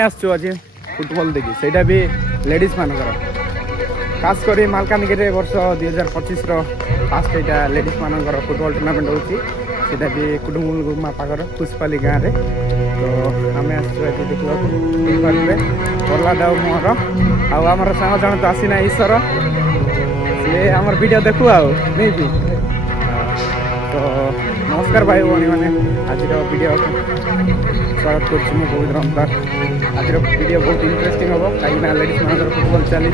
आसछु आज फुटबल देखी सेटा भी लेडीज मानकर खास कर मालकानगिरी वर्ष 2025 फास्ट यहाँ लेडीज मानकर फुटबल टूर्नामेंट होता भी कुटुमुल गुमा पाखर पुष्पाली गाँव में तो आम आज देखा प्रहलाद मोर आमर सांग जन तो आसीना ईश्वर सी आम वीडियो देखु नहीं भी तो नमस्कार भाई भौणी मैंने आज वीडियो स्वागत कर पवित्र अंतर आज वीडियो बहुत इंटरेस्टिंग हम कहीं लेडीज मान फुटबल चली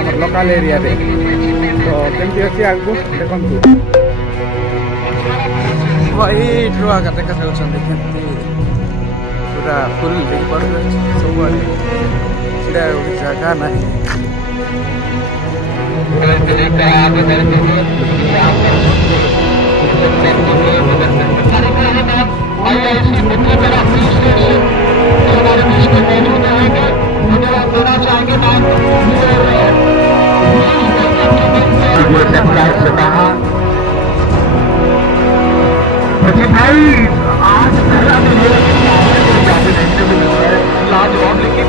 आम लोकल एरिया रे तो कमी अच्छी आगू देखु भाई आगे देखा पूरा फुल देख पार सब सीधा जगह ना भाई आज पहला लाजवाब लेकिन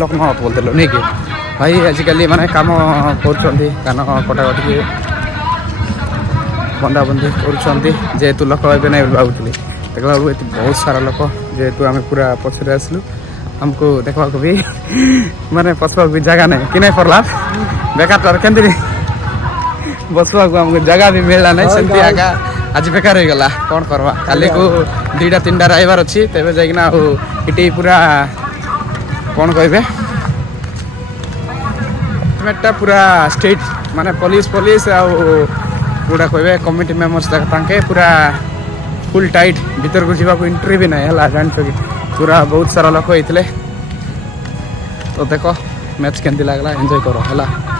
लोक न बोलते नहीं कि भाई आजिकल माने कम कर कान कटाकटी बंदा बंदी करेतु लोक ए ना भावुली देखा बहुत सारा लोक जेहेतु आम पूरा पछरे आसलु आमको देखा भी माने पशा भी जगह नहीं कि नहीं पड़ला बेकार के बसवा आमको जगह भी मिलला नहीं सेमती आगा आज बेकार हो गला कौन करवा काली को 2टा 3टा रविवार अच्छी तेज जाइना ये पूरा कौन कहे टा पूरा स्टेट माने पुलिस आउटा कहे कमिटी मेम्बर्स ताके पूरा फुल टाइट भीतर को जीवा एंट्री भी नहीं है जान कि पूरा बहुत सारा लोक होते तो देख मैच केमती लगला एंजॉय करो है।